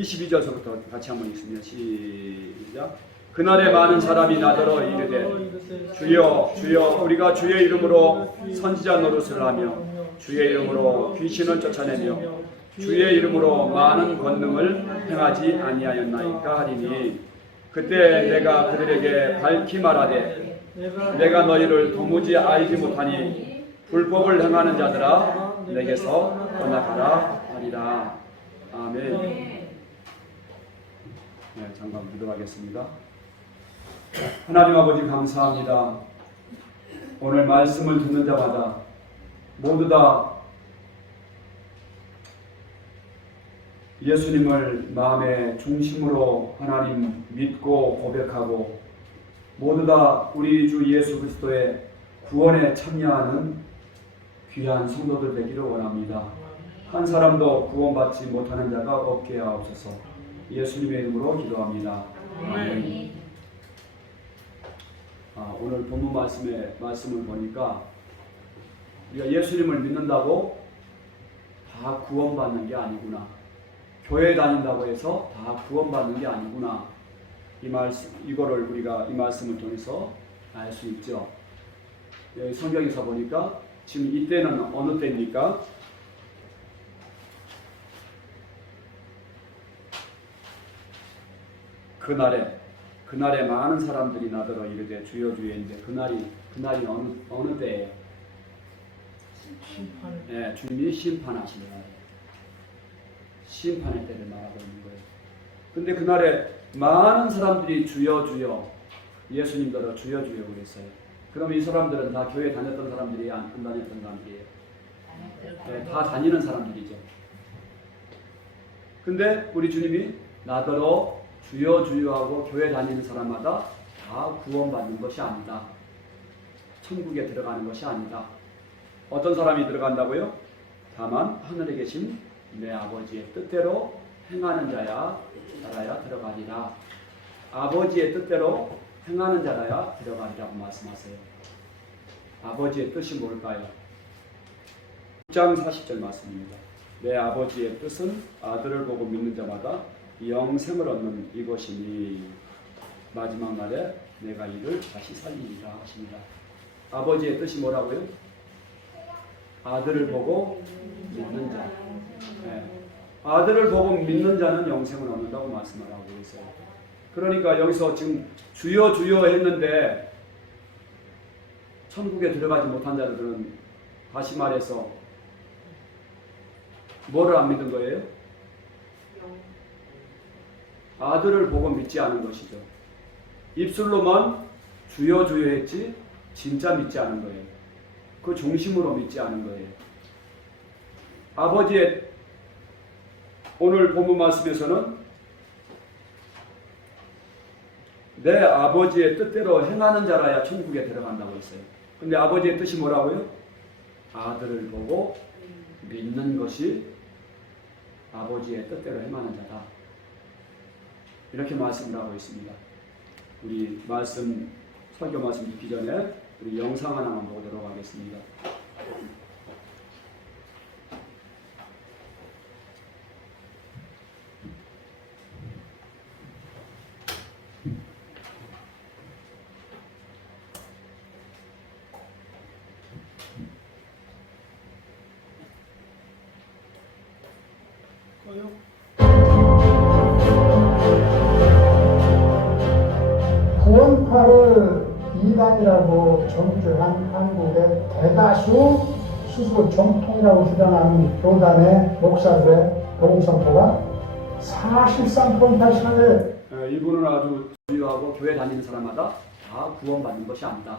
22절부터 같이 한번 읽습니다. 시작. 그날에 많은 사람이 나더러 이르되 주여 주여 우리가 주의 이름으로 선지자 노릇을 하며 주의 이름으로 귀신을 쫓아내며 주의 이름으로 많은 권능을 행하지 아니하였나이까 하리니 그때 내가 그들에게 밝히 말하되 내가 너희를 도무지 알지 못하니 불법을 행하는 자들아 내게서 떠나가라 하리라. 아멘. 네, 잠깐 기도하겠습니다. 하나님 아버지 감사합니다. 오늘 말씀을 듣는 자마다 모두 다 예수님을 마음의 중심으로 하나님 믿고 고백하고 모두 다 우리 주 예수 그리스도의 구원에 참여하는 귀한 성도들 되기를 원합니다. 한 사람도 구원받지 못하는 자가 없게 하옵소서. 예수님의 이름으로 기도합니다. 아멘. 오늘 본문 말씀을 보니까 우리가 예수님을 믿는다고 다 구원받는 게 아니구나. 교회 다닌다고 해서 다 구원받는 게 아니구나. 이거를 우리가 이 말씀을 통해서 알 수 있죠. 성경에서 보니까 지금 이때는 어느 때입니까? 그날에 많은 사람들이 나더러 이르되 주여 주여인데 그날이 어느 때예요? 네, 주님이 심판하시는 날. 심판의 때를 말하고 있는 거예요. 근데 그날에 많은 사람들이 주여 주여 예수님더러 주여 주여 그랬어요. 그러면 이 사람들은 다 교회 다녔던 사람들이 안 다녔던 사람들이에요? 네, 다 다니는 사람들이죠. 근데 우리 주님이 나더러 주여 주여 하고 교회 다니는 사람마다 다 구원받는 것이 아니다. 천국에 들어가는 것이 아니다. 어떤 사람이 들어간다고요? 다만 하늘에 계신 내 아버지의 뜻대로 행하는 자야 들어가리라. 아버지의 뜻대로 행하는 자라야 들어가리라고 말씀하세요. 아버지의 뜻이 뭘까요? 6장 40절 말씀입니다. 내 아버지의 뜻은 아들을 보고 믿는 자마다 영생을 얻는 이것이니 마지막 날에 내가 이를 다시 살리리라 하십니다. 아버지의 뜻이 뭐라고요? 아들을 보고 믿는 자. 네. 아들을 보고 믿는 자는 영생을 얻는다고 말씀을 하고 있어요. 그러니까 여기서 지금 주여 주여 했는데 천국에 들어가지 못한 자들은 다시 말해서 뭐를 안 믿은 거예요? 아들을 보고 믿지 않은 것이죠. 입술로만 주여 주여 했지 진짜 믿지 않은 거예요. 그 중심으로 믿지 않은 거예요. 아버지의 오늘 본문 말씀에서는 내 아버지의 뜻대로 행하는 자라야 천국에 들어간다고 했어요. 근데 아버지의 뜻이 뭐라고요? 아들을 보고 믿는 것이 아버지의 뜻대로 행하는 자다. 이렇게 말씀을 하고 있습니다. 우리 설교 말씀 듣기 전에 우리 영상 하나만 보도록 하겠습니다. 구원파를 이단이라고 정죄한 한국의 대다수 스스로 정통이라고 주장하는 교단의 목사들의 복음선포가 사실상 구원파 신앙을 이분은 아주 주요하고 교회 다니는 사람마다 다 구원받는 것이 아니다.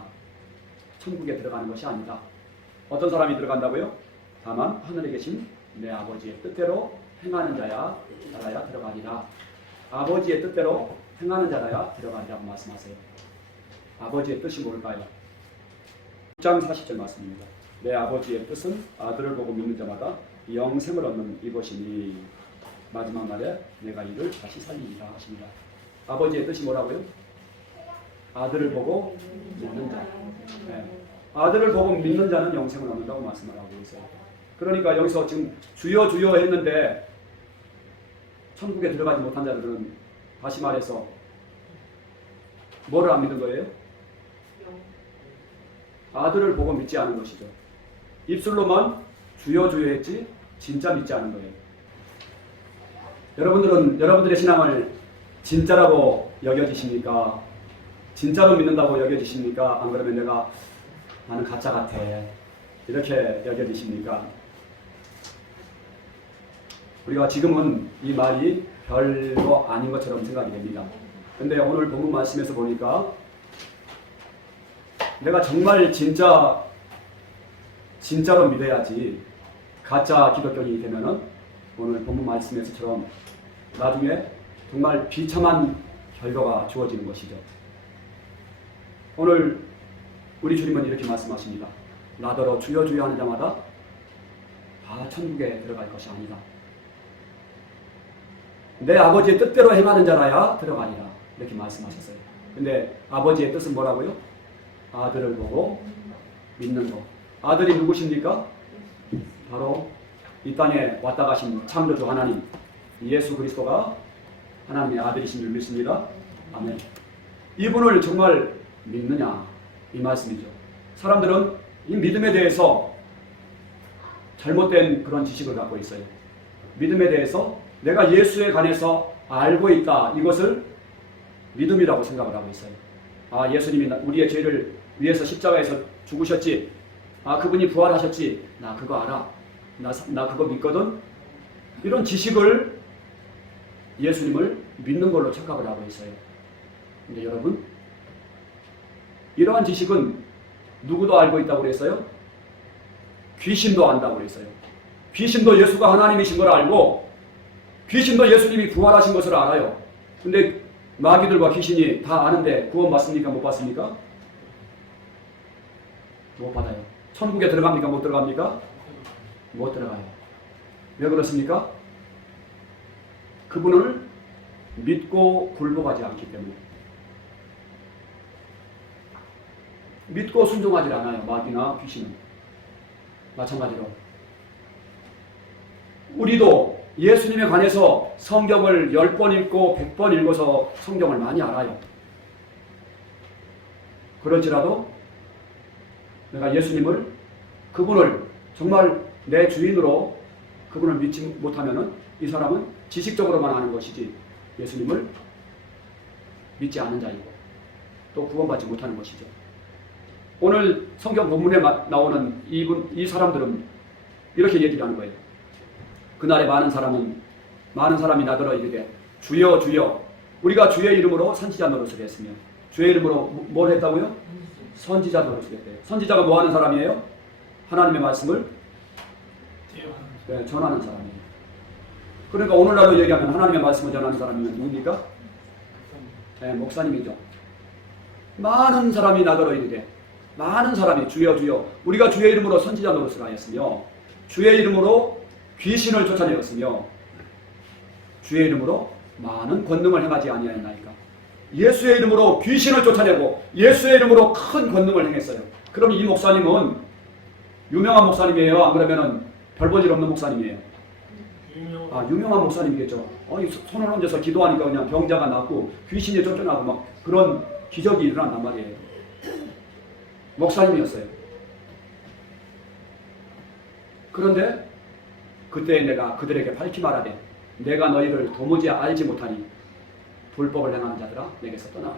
천국에 들어가는 것이 아니다. 어떤 사람이 들어간다고요? 다만 하늘에 계신 내 아버지의 뜻대로 행하는 자야 들어가리라. 아버지의 뜻대로 행하는 자라야 들어가리라고 말씀하세요. 아버지의 뜻이 뭘까요? 6장 40절 말씀입니다. 내 아버지의 뜻은 아들을 보고 믿는 자마다 영생을 얻는 이것이니 마지막 날에 내가 이를 다시 살리리라 하십니다. 아버지의 뜻이 뭐라고요? 아들을 보고 믿는 자. 네. 아들을 보고 믿는 자는 영생을 얻는다고 말씀을 하고 있어요. 그러니까 여기서 지금 주여 주여 했는데 천국에 들어가지 못한 자들은 다시 말해서 뭐를 안 믿은 거예요? 아들을 보고 믿지 않은 것이죠. 입술로만 주여 주여 했지 진짜 믿지 않은 거예요. 여러분들은 여러분들의 신앙을 진짜라고 여겨지십니까? 진짜로 믿는다고 여겨지십니까? 안 그러면 나는 가짜 같아 이렇게 여겨지십니까? 우리가 지금은 이 말이 별거 아닌 것처럼 생각이 됩니다. 근데 오늘 본문 말씀에서 보니까 내가 정말 진짜로 믿어야지 가짜 기독교인이 되면은 오늘 본문 말씀에서처럼 나중에 정말 비참한 결과가 주어지는 것이죠. 오늘 우리 주님은 이렇게 말씀하십니다. 나더러 주여 주여 하는 자마다 다 천국에 들어갈 것이 아니다. 내 아버지의 뜻대로 행하는 자라야 들어가리라. 이렇게 말씀하셨어요. 근데 아버지의 뜻은 뭐라고요? 아들을 보고 믿는 것. 아들이 누구십니까? 바로 이 땅에 왔다 가신 창조주 하나님 예수 그리스도가 하나님의 아들이신 줄 믿습니다. 아멘. 이분을 정말 믿느냐 이 말씀이죠. 사람들은 이 믿음에 대해서 잘못된 그런 지식을 갖고 있어요. 믿음에 대해서 내가 예수에 관해서 알고 있다. 이것을 믿음이라고 생각을 하고 있어요. 아, 예수님이 우리의 죄를 위해서 십자가에서 죽으셨지. 아, 그분이 부활하셨지. 나 그거 알아. 나 그거 믿거든. 이런 지식을 예수님을 믿는 걸로 착각을 하고 있어요. 근데 여러분, 이러한 지식은 누구도 알고 있다고 그랬어요? 귀신도 안다고 그랬어요. 귀신도 예수가 하나님이신 걸 알고 귀신도 예수님이 부활하신 것을 알아요. 근데 마귀들과 귀신이 다 아는데 구원 받습니까? 못 받습니까? 못 받아요. 천국에 들어갑니까? 못 들어갑니까? 못 들어가요. 왜 그렇습니까? 그분을 믿고 굴복하지 않기 때문에. 믿고 순종하지 않아요. 마귀나 귀신은. 마찬가지로 우리도 예수님에 관해서 성경을 10번 읽고 100번 읽어서 성경을 많이 알아요. 그럴지라도 내가 예수님을, 그분을 정말 내 주인으로 그분을 믿지 못하면은 이 사람은 지식적으로만 아는 것이지 예수님을 믿지 않는 자이고 또 구원받지 못하는 것이죠. 오늘 성경 본문에 나오는 이 사람들은 이렇게 얘기를 하는 거예요. 그날에 많은 사람이 나더러 이르되 주여 주여 우리가 주의 이름으로 선지자 노릇을 했으며 주의 이름으로 뭘 했다고요? 선지자 노릇을 했대요. 선지자가 뭐 하는 사람이에요? 하나님의 말씀을 전하는 사람이에요. 그러니까 오늘날로 얘기하면 하나님의 말씀을 전하는 사람이면 누굽니까? 목사님이죠. 많은 사람이 나더러 이르되 많은 사람이 주여 주여 우리가 주의 이름으로 선지자 노릇을 하였으며 주의 이름으로 귀신을 쫓아내었으며 주의 이름으로 많은 권능을 행하지 아니하였나이까. 예수의 이름으로 귀신을 쫓아내고 예수의 이름으로 큰 권능을 행했어요. 그럼 이 목사님은 유명한 목사님이에요? 안 그러면은 별볼일 없는 목사님이에요? 유명한 목사님이겠죠. 손을 얹어서 기도하니까 그냥 병자가 낫고 귀신이 쫓겨나고 막 그런 기적이 일어난단 말이에요. 목사님이었어요. 그런데 그때 내가 그들에게 밝히 말하되 내가 너희를 도무지 알지 못하니 불법을 행하는 자들아 내게서 떠나라.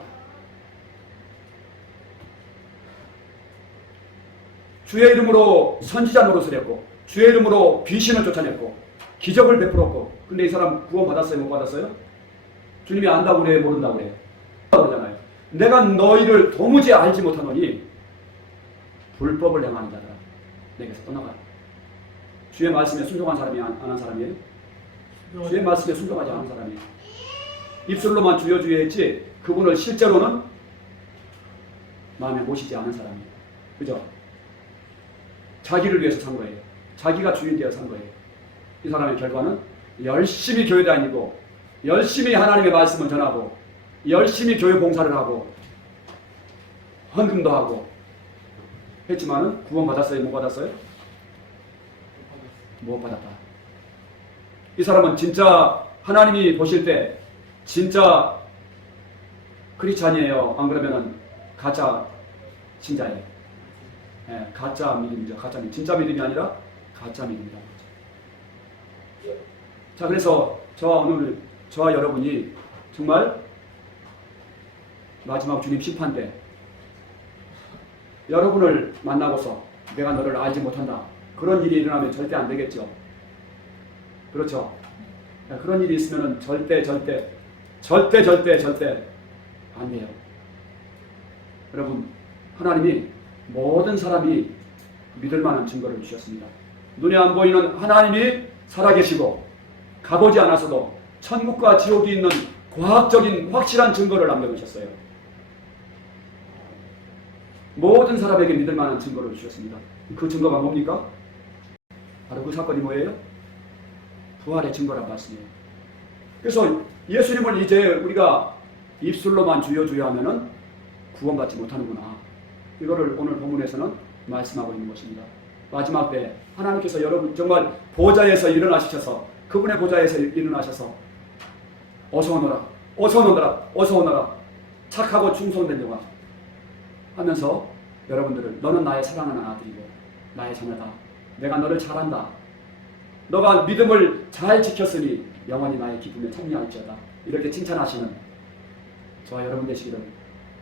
주의 이름으로 선지자 노릇을 했고 주의 이름으로 귀신을 쫓아냈고 기적을 베풀었고 근데 이 사람 구원 받았어요? 못 받았어요? 주님이 안다고 그래? 모른다고 그래? 그러잖아요. 내가 너희를 도무지 알지 못하노니 불법을 행하는 자들아 내게서 떠나가라. 주의 말씀에 순종한 사람이 안 한 사람이에요? 주의 말씀에 순종하지 않은 사람이에요. 입술로만 주여 주여 했지 그분을 실제로는 마음에 모시지 않은 사람이에요. 그죠? 자기를 위해서 산 거예요. 자기가 주인 되어 산 거예요. 이 사람의 결과는 열심히 교회 다니고 열심히 하나님의 말씀을 전하고 열심히 교회 봉사를 하고 헌금도 하고 했지만은 구원 받았어요? 못 받았어요? 못 받았다. 이 사람은 진짜 하나님이 보실 때 진짜 크리스찬이에요? 안 그러면은 가짜 신자예요? 예, 가짜 믿음이죠. 가짜 믿음. 진짜 믿음이 아니라 가짜 믿음이다. 자, 그래서 저와 여러분이 정말 마지막 주님 심판 때 여러분을 만나고서 내가 너를 알지 못한다. 그런 일이 일어나면 절대 안 되겠죠. 그렇죠? 그런 일이 있으면 절대 안 돼요. 여러분, 하나님이 모든 사람이 믿을 만한 증거를 주셨습니다. 눈에 안 보이는 하나님이 살아계시고 가보지 않아서도 천국과 지옥이 있는 과학적인 확실한 증거를 남겨놓으셨어요. 모든 사람에게 믿을 만한 증거를 주셨습니다. 그 증거가 뭡니까? 바로 그 사건이 뭐예요? 부활의 증거란 말씀이에요. 그래서 예수님을 이제 우리가 입술로만 주여 주여 하면은 구원받지 못하는구나. 이거를 오늘 본문에서는 말씀하고 있는 것입니다. 마지막 때 하나님께서 여러분 정말 보좌에서 일어나셔서 그분의 보좌에서 일어나셔서 어서 오너라, 어서 오너라, 어서 오너라, 착하고 충성된 영아 하면서 여러분들을 너는 나의 사랑하는 아들이고 나의 자녀다. 내가 너를 잘한다. 너가 믿음을 잘 지켰으니 영원히 나의 기쁨에 참여할지어다. 이렇게 칭찬하시는 저와 여러분 되시기를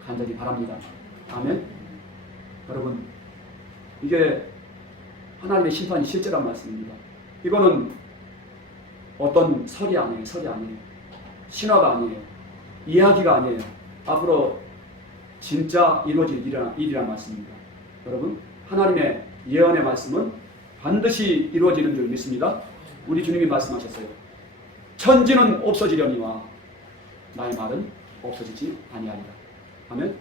간절히 바랍니다. 아멘. 여러분, 이게 하나님의 심판이 실제란 말씀입니다. 이거는 어떤 설이 아니에요. 신화가 아니에요. 이야기가 아니에요. 앞으로 진짜 이루어질 일이란 말씀입니다. 여러분, 하나님의 예언의 말씀은 반드시 이루어지는 줄 믿습니다. 우리 주님이 말씀하셨어요. 천지는 없어지려니와 나의 말은 없어지지 아니하리라. 아멘.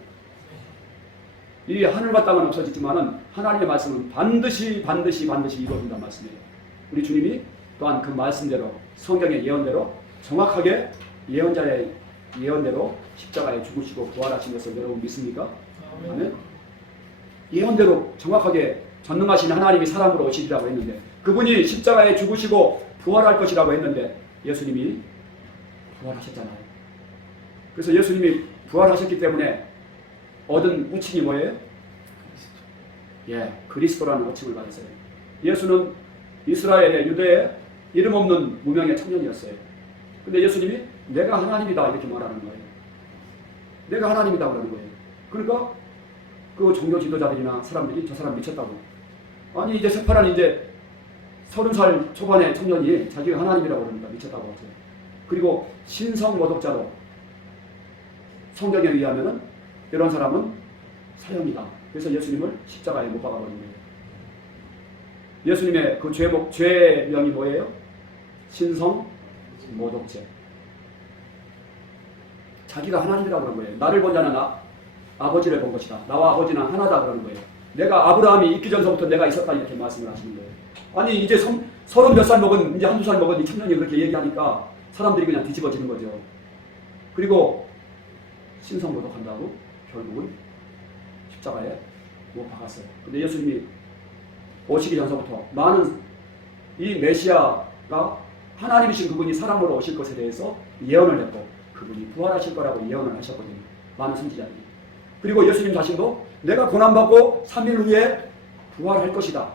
이 하늘과 땅은 없어지지만은 하나님의 말씀은 반드시 이루어진다는 말씀이에요. 우리 주님이 또한 그 말씀대로 성경의 예언대로 정확하게 예언자의 예언대로 십자가에 죽으시고 부활하신 것을 여러분 믿습니까? 아멘. 예언대로 정확하게 전능하신 하나님이 사람으로 오시리라고 했는데 그분이 십자가에 죽으시고 부활할 것이라고 했는데 예수님이 부활하셨잖아요. 그래서 예수님이 부활하셨기 때문에 얻은 호칭이 뭐예요? 그리스도라는 호칭을 받았어요. 예수는 이스라엘의 유대의 이름 없는 무명의 청년이었어요. 근데 예수님이 내가 하나님이다 이렇게 말하는 거예요. 내가 하나님이다 그러는 거예요. 그러니까 그 종교 지도자들이나 사람들이 저 사람 미쳤다고. 아니 이제 새파란 이제 30살 초반의 청년이 자기가 하나님이라고 그러니까 미쳤다고 하죠. 그리고 신성 모독자로 성경에 의하면은 이런 사람은 사형이다. 그래서 예수님을 십자가에 못 박아버린 거예요. 예수님의 그 죄명이 뭐예요? 신성 모독죄. 자기가 하나님이라고 그런 거예요. 나를 본 자는 아버지를 본 것이다. 나와 아버지는 하나다 그러는 거예요. 내가 아브라함이 있기 전서부터 내가 있었다 이렇게 말씀을 하시는 거예요. 아니 이제 30몇 살 먹은 이제 한두 살 먹은 이 청년이 그렇게 얘기하니까 사람들이 그냥 뒤집어지는 거죠. 그리고 신성 모독한다고 결국은 십자가에 못 박았어요. 근데 예수님이 오시기 전서부터 많은 이 메시아가 하나님이신 그분이 사람으로 오실 것에 대해서 예언을 했고 그분이 부활하실 거라고 예언을 하셨거든요. 많은 선지자들이. 그리고 예수님 자신도 내가 고난받고 3일 후에 부활할 것이다.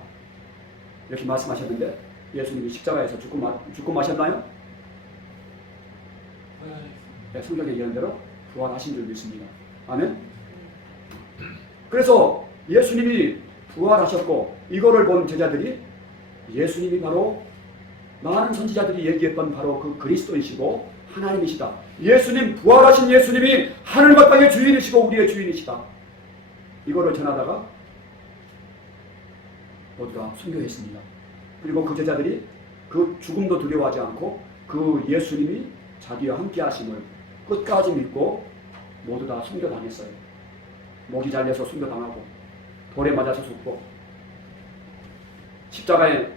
이렇게 말씀하셨는데 예수님이 십자가에서 죽고 마셨나요? 네, 성경의 예언대로 부활하신 줄 믿습니다. 아멘. 그래서 예수님이 부활하셨고 이거를 본 제자들이 예수님이 바로 많은 선지자들이 얘기했던 바로 그 그리스도이시고 하나님이시다. 예수님, 부활하신 예수님이 하늘과 땅의 주인이시고 우리의 주인이시다. 이거를 전하다가 모두가 순교했습니다. 그리고 그 제자들이 그 죽음도 두려워하지 않고 그 예수님이 자기와 함께 하심을 끝까지 믿고 모두 다 순교당했어요. 목이 잘려서 순교당하고 돌에 맞아서 죽고 십자가에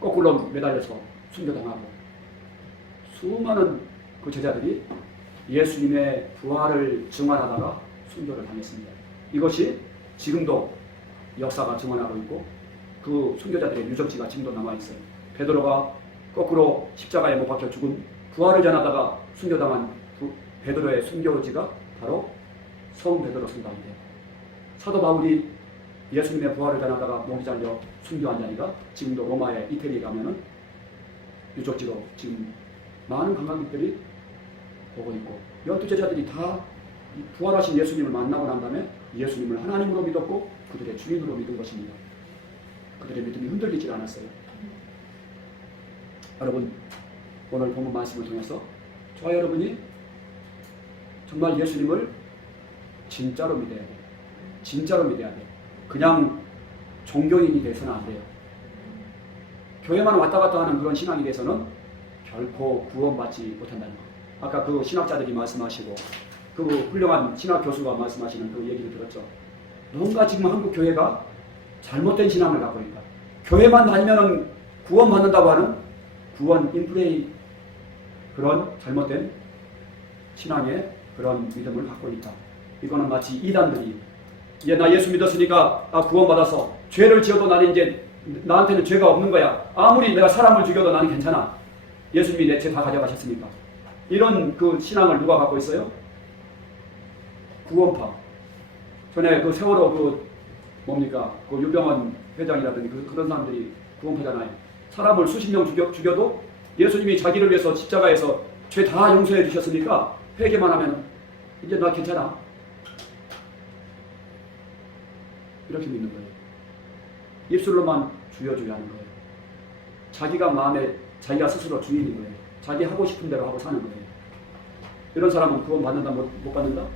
거꾸로 매달려서 순교당하고 수많은 그 제자들이 예수님의 부활을 증언하다가 순교를 당했습니다. 이것이 지금도 역사가 증언하고 있고 그 순교자들의 유적지가 지금도 남아있어요. 베드로가 거꾸로 십자가에 못 박혀 죽은 부활을 전하다가 순교당한 베드로의 순교지가 바로 성 베드로 성당이에요. 사도 바울이 예수님의 부활을 전하다가 목이 잘려 순교한 자리가 지금도 로마의 이태리에 가면은 유적지로 지금 많은 관광객들이 보고 있고, 12제자들이 다 부활하신 예수님을 만나고 난 다음에 예수님을 하나님으로 믿었고 그들의 주인으로 믿은 것입니다. 그들의 믿음이 흔들리지 않았어요. 여러분, 오늘 본문 말씀을 통해서 저와 여러분이 정말 예수님을 진짜로 믿어야 돼요. 진짜로 믿어야 돼요. 그냥 종교인이 돼서는 안 돼요. 교회만 왔다 갔다 하는 그런 신앙이 돼서는 결코 구원받지 못한다는 거. 아까 그 신학자들이 말씀하시고 그 훌륭한 신학 교수가 말씀하시는 그 얘기를 들었죠. 뭔가 지금 한국 교회가 잘못된 신앙을 갖고 있다. 교회만 다니면은 구원받는다고 하는 구원 인플레이, 그런 잘못된 신앙의 그런 믿음을 갖고 있다. 이거는 마치 이단들이 나 예수 믿었으니까 구원받아서 죄를 지어도 나는 이제 나한테는 죄가 없는 거야. 아무리 내가 사람을 죽여도 나는 괜찮아. 예수님이 내 죄 다 가져가셨으니까. 이런 그 신앙을 누가 갖고 있어요? 구원파. 전에 그 세월호 그 뭡니까? 그 유병원 회장이라든지 그런 사람들이 구원파잖아요. 사람을 수십 명 죽여도 예수님이 자기를 위해서 십자가에서 죄 다 용서해 주셨으니까 회개만 하면 이제 나 괜찮아. 이렇게 믿는 거예요. 입술로만 주여 하는 거예요. 자기가 마음에 자기가 스스로 주인인 거예요. 자기 하고 싶은 대로 하고 사는 거예요. 이런 사람은 구원 받는다, 못 받는다?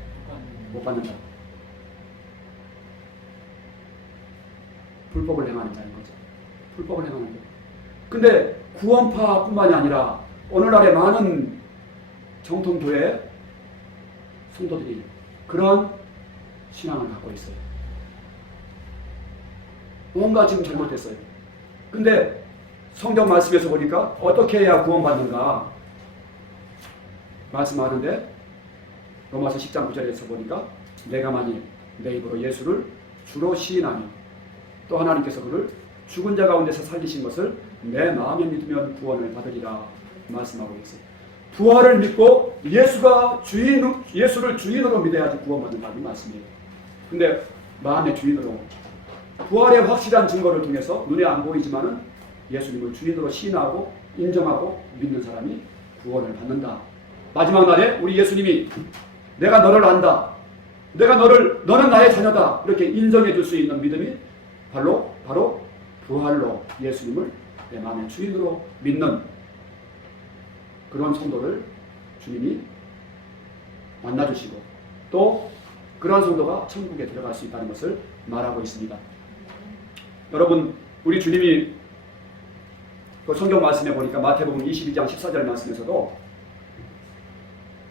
못 받는다. 불법을 행하는 자인 거죠. 불법을 행하는 거. 근데 구원파뿐만이 아니라 오늘날의 많은 정통교회 성도들이 그런 신앙을 갖고 있어요. 뭔가 지금 잘못됐어요. 근데 성경 말씀에서 보니까 어떻게 해야 구원받는가 말씀하는데, 로마서 10장 9절에서 보니까 내가 만일 내 입으로 예수를 주로 시인하며 또 하나님께서 그를 죽은 자 가운데서 살리신 것을 내 마음에 믿으면 구원을 받으리라 말씀하고 있어요. 부활을 믿고 예수를 주인으로 믿어야지 구원받는다는 말씀이에요. 근데 마음의 주인으로, 부활의 확실한 증거를 통해서 눈에 안 보이지만은 예수님을 주인으로 신하고 인정하고 믿는 사람이 구원을 받는다. 마지막 날에 우리 예수님이 내가 너를 안다, 너는 나의 자녀다, 이렇게 인정해 줄 수 있는 믿음이 바로 부활로 예수님을 내 마음의 주인으로 믿는 그런 성도를 주님이 만나주시고 또 그러한 성도가 천국에 들어갈 수 있다는 것을 말하고 있습니다. 여러분, 우리 주님이 그 성경 말씀에 보니까 마태복음 22장 14절 말씀에서도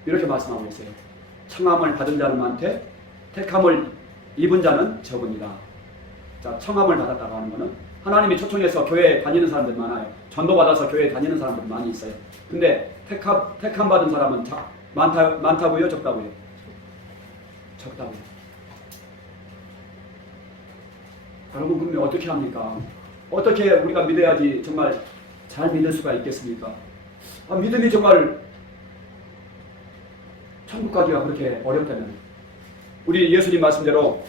이렇게 말씀하고 있어요. 청함을 받은 자는 많되 택함을 입은 자는 적으니라. 자, 청함을 받았다고 하는 것은 하나님이 초청해서 교회에 다니는 사람들 많아요. 전도받아서 교회에 다니는 사람들 많이 있어요. 근데 택함 받은 사람은 많다고요? 적다고요? 적다고요. 여러분, 그러면 어떻게 합니까? 어떻게 우리가 믿어야지 정말 잘 믿을 수가 있겠습니까? 믿음이 정말 천국 가기가 그렇게 어렵다면, 우리 예수님 말씀대로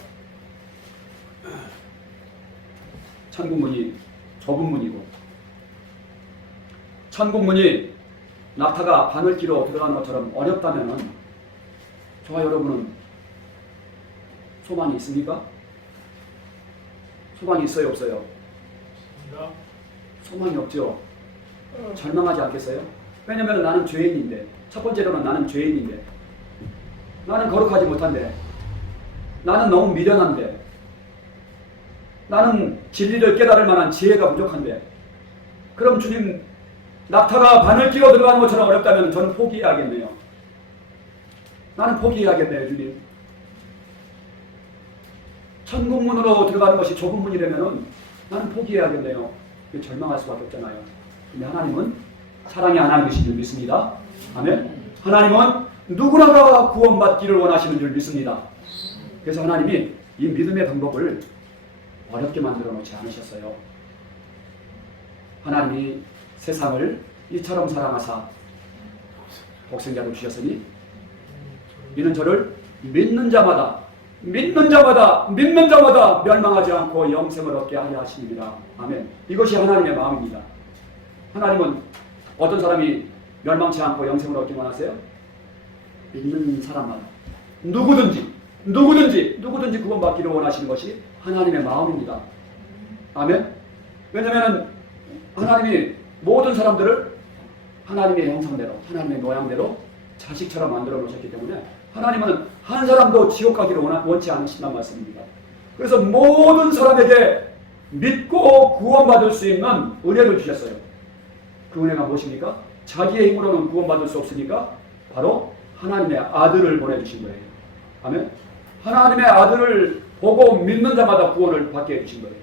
천국 문이 좁은 문이고 천국 문이 낙타가 바늘 끼로 들어가는 것처럼 어렵다면 저와 여러분은 소망이 있습니까? 소망이 있어요, 없어요? 소망이 없죠. 절망하지 않겠어요? 왜냐면 나는 죄인인데, 첫 번째로는 나는 죄인인데, 나는 거룩하지 못한데, 나는 너무 미련한데, 나는 진리를 깨달을 만한 지혜가 부족한데, 그럼 주님, 낙타가 바늘 끼고 들어가는 것처럼 어렵다면 저는 포기해야겠네요. 나는 포기해야겠네요, 주님. 천국문으로 들어가는 것이 좁은 문이라면 나는 포기해야겠네요. 절망할 수밖에 없잖아요. 근데 하나님은 사랑의 하나님이신 줄 믿습니다. 아멘. 하나님은 누구나가 구원받기를 원하시는 줄 믿습니다. 그래서 하나님이 이 믿음의 방법을 어렵게 만들어 놓지 않으셨어요. 하나님이 세상을 이처럼 사랑하사 독생자를 주셨으니 이는 저를 믿는 자마다 멸망하지 않고 영생을 얻게 하려 하십니다. 아멘. 이것이 하나님의 마음입니다. 하나님은 어떤 사람이 멸망치 않고 영생을 얻기 원하세요? 믿는 사람마다 누구든지 구원받기를 원하시는 것이 하나님의 마음입니다. 아멘. 왜냐하면 하나님이 모든 사람들을 하나님의 형상대로, 하나님의 모양대로 자식처럼 만들어 놓으셨기 때문에 하나님은 한 사람도 지옥 가기를 원치 않으신다는 말씀입니다. 그래서 모든 사람에게 믿고 구원받을 수 있는 은혜를 주셨어요. 그 은혜가 무엇입니까? 자기의 힘으로는 구원받을 수 없으니까 바로 하나님의 아들을 보내주신 거예요. 아멘. 하나님의 아들을 보고 믿는 자마다 구원을 받게 해주신 거예요.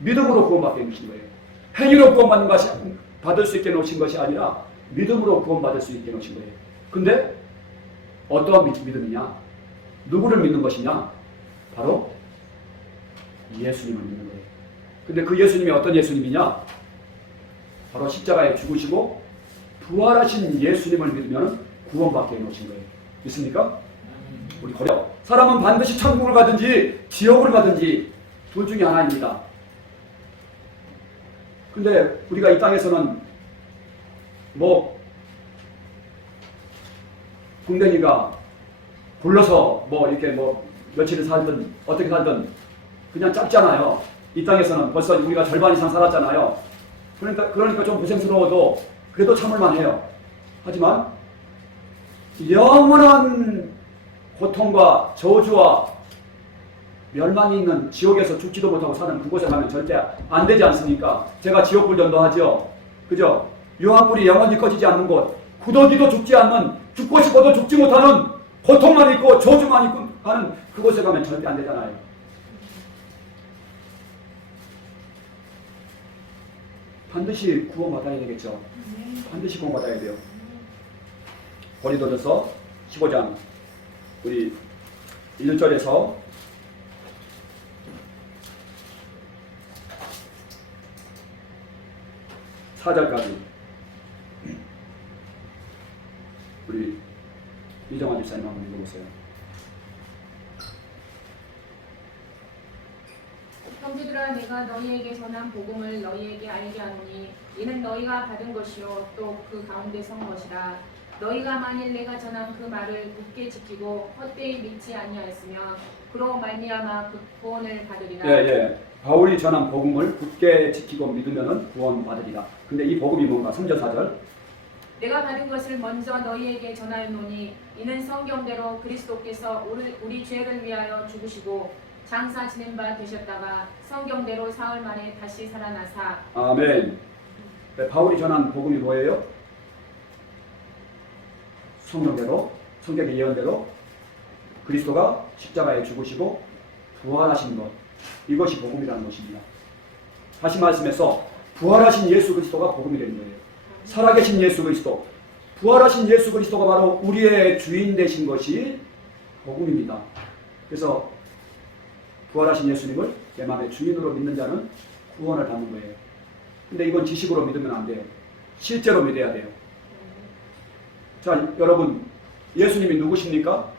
믿음으로 구원받게 해주신 거예요. 행위로 구원받는 것이 받을 수 있게 놓으신 것이 아니라 믿음으로 구원받을 수 있게 놓으신 거예요. 근데 어떠한 믿음이냐? 누구를 믿는 것이냐? 바로 예수님을 믿는 거예요. 근데 그 예수님이 어떤 예수님이냐? 바로 십자가에 죽으시고 부활하신 예수님을 믿으면 구원받게 해놓으신 거예요. 믿습니까? 우리 고려 사람은 반드시 천국을 가든지 지옥을 가든지 둘 중에 하나입니다. 근데 우리가 이 땅에서는 뭐 궁뎅이가 굴러서 뭐 이렇게 뭐 며칠을 살든 어떻게 살든 그냥 짧잖아요. 이 땅에서는 벌써 우리가 절반 이상 살았잖아요. 그러니까 좀 고생스러워도 그래도 참을만 해요. 하지만 영원한 고통과 저주와 멸망이 있는 지옥에서 죽지도 못하고 사는 그곳에 가면 절대 안 되지 않습니까? 제가 지옥불 전도하죠. 그죠? 유황불이 영원히 꺼지지 않는 곳, 굳어지도 죽지 않는, 죽고 싶어도 죽지 못하는 고통만 있고 저주만 있고 하는 그곳에 가면 절대 안 되잖아요. 반드시 구원받아야 되겠죠. 반드시 구원받아야 돼요. 고린도전서 15장 우리 1절에서 4절까지 우리 이정환 집사님 한번 읽어보세요. 형제들아, 내가 너희에게 전한 복음을 너희에게 알게 하노니 이는 너희가 받은 것이요 또 그 가운데 선 것이라. 너희가 만일 내가 전한 그 말을 굳게 지키고 헛되이 믿지 아니하였으면 그로 말미암아 그 구원을 받으리라. 예. 바울이 전한 복음을 굳게 지키고 믿으면 구원 받으리라. 근데 이 복음이 뭔가? 3절 4절. 내가 받은 것을 먼저 너희에게 전하였노니 이는 성경대로 그리스도께서 우리 죄를 위하여 죽으시고 장사 지낸 바 되셨다가 성경대로 사흘 만에 다시 살아나사. 아멘. 네, 바울이 전한 복음이 뭐예요? 성경대로, 성경의 예언대로 그리스도가 십자가에 죽으시고 부활하신 것, 이것이 복음이라는 것입니다. 다시 말씀해서 부활하신 예수 그리스도가 복음이 되는 거예요. 살아계신 예수 그리스도, 부활하신 예수 그리스도가 바로 우리의 주인 되신 것이 복음입니다. 그래서 부활하신 예수님을 내 마음의 주인으로 믿는 자는 구원을 받는 거예요. 근데 이건 지식으로 믿으면 안 돼요. 실제로 믿어야 돼요. 자, 여러분, 예수님이 누구십니까?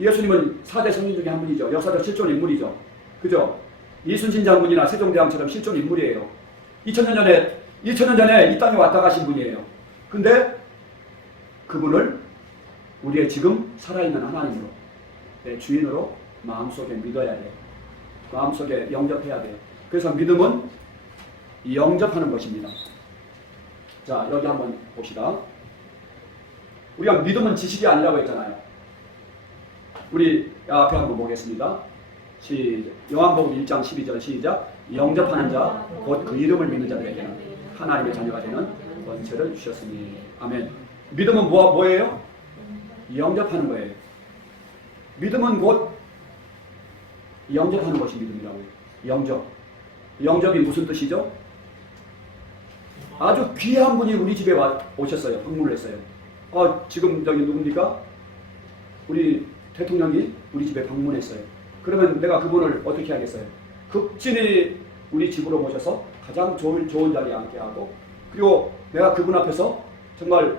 예수님은 4대 성인 중에 한 분이죠. 역사적 실존 인물이죠. 그죠? 이순신 장군이나 세종대왕처럼 실존 인물이에요. 2000년 전에 이 땅에 왔다 가신 분이에요. 근데 그분을 우리의 지금 살아있는 하나님으로, 내 주인으로 마음속에 믿어야 돼요. 마음속에 영접해야 돼요. 그래서 믿음은 영접하는 것입니다. 자, 여기 한번 봅시다. 우리가 믿음은 지식이 아니라고 했잖아요. 우리 앞에 한번 보겠습니다. 요한복음 1장 12절 시작. 영접하는 자, 곧 그 이름을 믿는 자들에게는 하나님의 자녀가 되는 권세를 주셨으니. 아멘. 믿음은 뭐예요? 영접하는 거예요. 믿음은 곧 영접하는 것이 믿음이라고요. 영접. 영접이 무슨 뜻이죠? 아주 귀한 분이 우리 집에 오셨어요. 방문을 했어요. 지금 저기 누굽니까? 우리 대통령이 우리 집에 방문했어요. 그러면 내가 그분을 어떻게 하겠어요? 극진히 우리 집으로 모셔서 가장 좋은 자리에 앉게 하고 그리고 내가 그분 앞에서 정말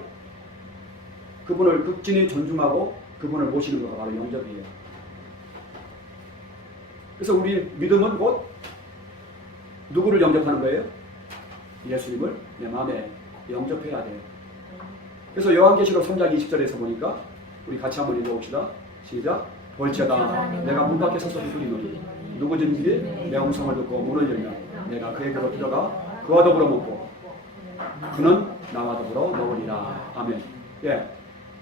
그분을 극진히 존중하고 그분을 모시는 것가 바로 영접이에요. 그래서 우리 믿음은 곧 누구를 영접하는 거예요? 예수님을 내 마음에 영접해야 돼요. 그래서 요한계시록 3장 20절에서 보니까 우리 같이 한번 읽어봅시다. 시작. 볼지어다 내가 문 밖에 서서 부르노니 누구든지 내 음성을 듣고 문을 열면 내가 그에게로 들어가 그와 더불어 먹고 그는 나와 더불어 먹으리라. 아멘. 예.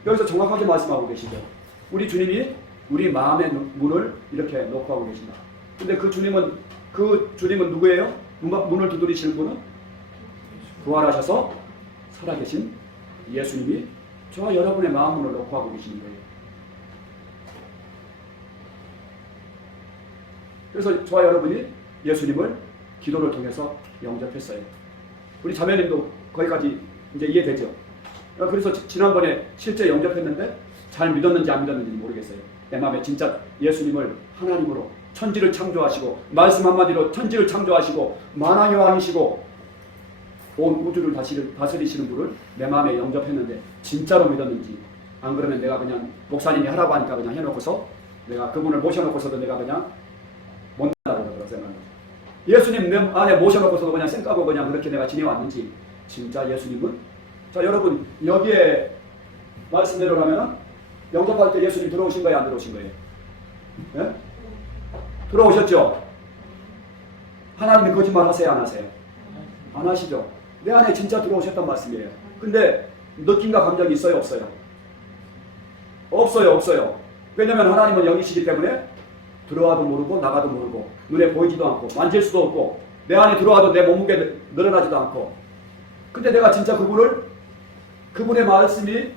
여기서 정확하게 말씀하고 계시죠. 우리 주님이 우리 마음의 문을 이렇게 놓고 하고 계신다. 근데 그 주님은 누구예요? 문을 두드리시는 분은 부활하셔서 살아계신 예수님이 저와 여러분의 마음 문을 놓고 하고 계시는 거예요. 그래서 저와 여러분이 예수님을 기도를 통해서 영접했어요. 우리 자매님도 거기까지 이제 이해되죠? 그래서 지난번에 실제 영접했는데 잘 믿었는지 안 믿었는지 모르겠어요. 내 마음에 진짜 예수님을 하나님으로 천지를 창조하시고 말씀 한마디로 천지를 창조하시고 만왕의 왕이시고 온 우주를 다스리시는 분을 내 마음에 영접했는데 진짜로 믿었는지, 안 그러면 내가 그냥 목사님이 하라고 하니까 그냥 해놓고서 내가 그분을 모셔놓고서도 내가 그냥 못나라고 생각합니다. 예수님 내 안에 모셔놓고서도 그냥 쌩까고 그냥 그렇게 내가 지내왔는지, 진짜 예수님은, 자 여러분 여기에 말씀대로라면은 영접할 때 예수님 들어오신 거예요, 안 들어오신 거예요? 예? 들어오셨죠? 하나님이 거짓말 하세요, 안 하세요? 안 하시죠? 내 안에 진짜 들어오셨단 말씀이에요. 근데 느낌과 감정이 있어요, 없어요? 없어요. 왜냐면 하나님은 영이시기 때문에 들어와도 모르고 나가도 모르고 눈에 보이지도 않고 만질 수도 없고 내 안에 들어와도 내 몸무게 늘어나지도 않고, 근데 내가 진짜 그분의 말씀이